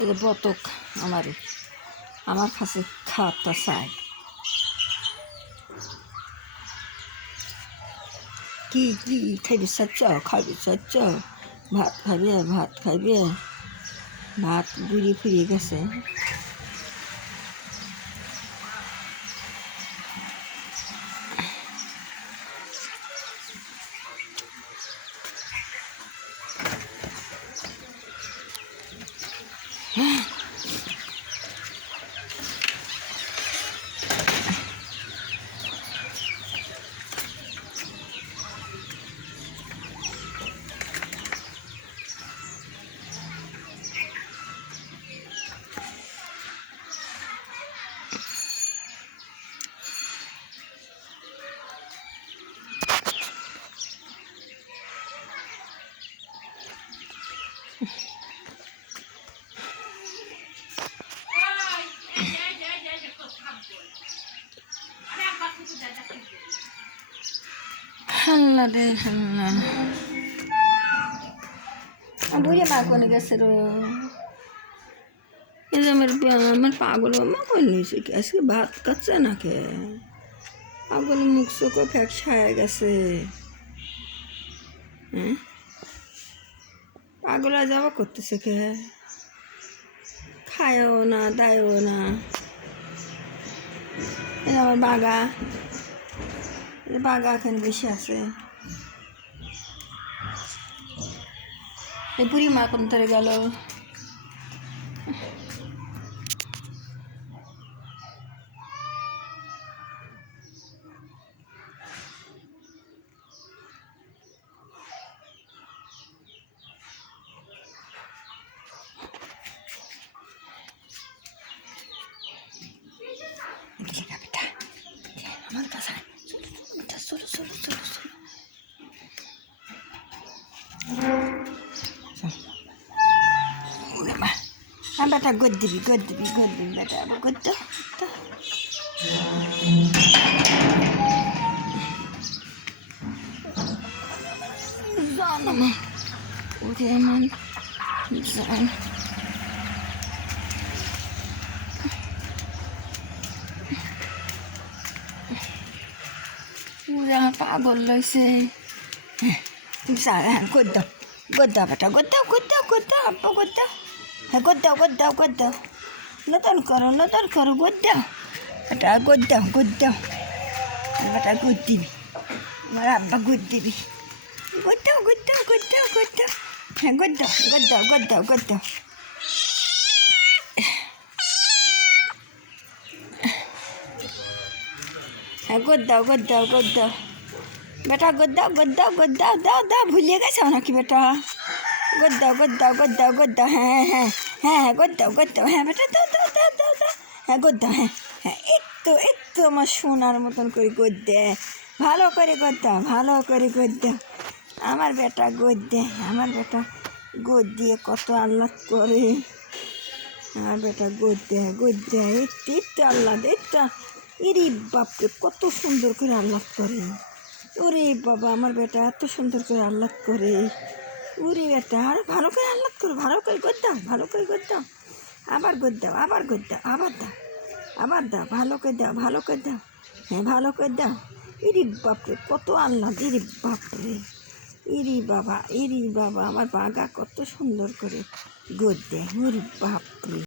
এই যে বতক আমার কাছে খাওয়ারটা চাই। কি কি খাইবি চাচ্ছ? খাইবি চাচ্ছ? ভাত খাইবে? ভাত খাইবে? ভাত বুড়ি ফুরিয়ে গেছে। হাল্লা রে হাল্লা, বুঝে মা কোনে গেছে রো। এই যে আমার পাগল মা কোন নিয়েছে কি আজকে ভাত খাচ্ছে না কে? পাগল মুখ চোখও ফ্যাকসায় গেছে। হ্যাঁ, পাগলা যাওয়া করতেছে কে? খায়ও না দায়ও না। এই আমার বাগা এখানে বেশি আছে। এই বুড়ি মা কোন তরে গেল? আমার কাছে চলো চলো চলো চলো। বেটা গদ দিবি বেটা আবার গদ্দ জান ওরে আমার জান। ওরে আমার পাগল লইছে। হ্যাঁ গদ্দ বেটা গদ্দাও আব্বা গদ্দাও। হ্যাঁ গদ্দাও নতুন করো গদ্দাও বেটা গদ্দাও বেটা গদ দিবি। আমার আব্বা গদ দিবি। গদ্দাও হ্যাঁ গদ্দাও হ্যাঁ গদ্দাও বেটা গদ্দাও দাও ভুলিয়ে গেছো নাকি বেটা? গদ্দাও হ্যাঁ গদ্দাও হ্যাঁ বেটা দাও হ্যাঁ গদ্দাও হ্যাঁ একটু আমার সোনার মতন করে গদ্দে ভালো করে গদ্দাও। আমার বেটা গদ দিয়ে কত আহ্লাদ করে। আমার বেটা গদ্দে একটু আহ্লাদ একটু। ইরি বাপরে কত সুন্দর করে আহ্লাদ করে। ওরে বাবা আমার বেটা এত সুন্দর করে আহ্লাদ করে। ওরে বেটা আর ভালো করে আহ্লাদ করো, ভালো করে গদ্দাও আবার দাও ভালো করে দাও হ্যাঁ ভালো করে দাও। ইরি বাপরে কত আহ্লাদ। ইরি বাবা আমার বাগা কত সুন্দর করে গদ্দে। ওরে বাপরে।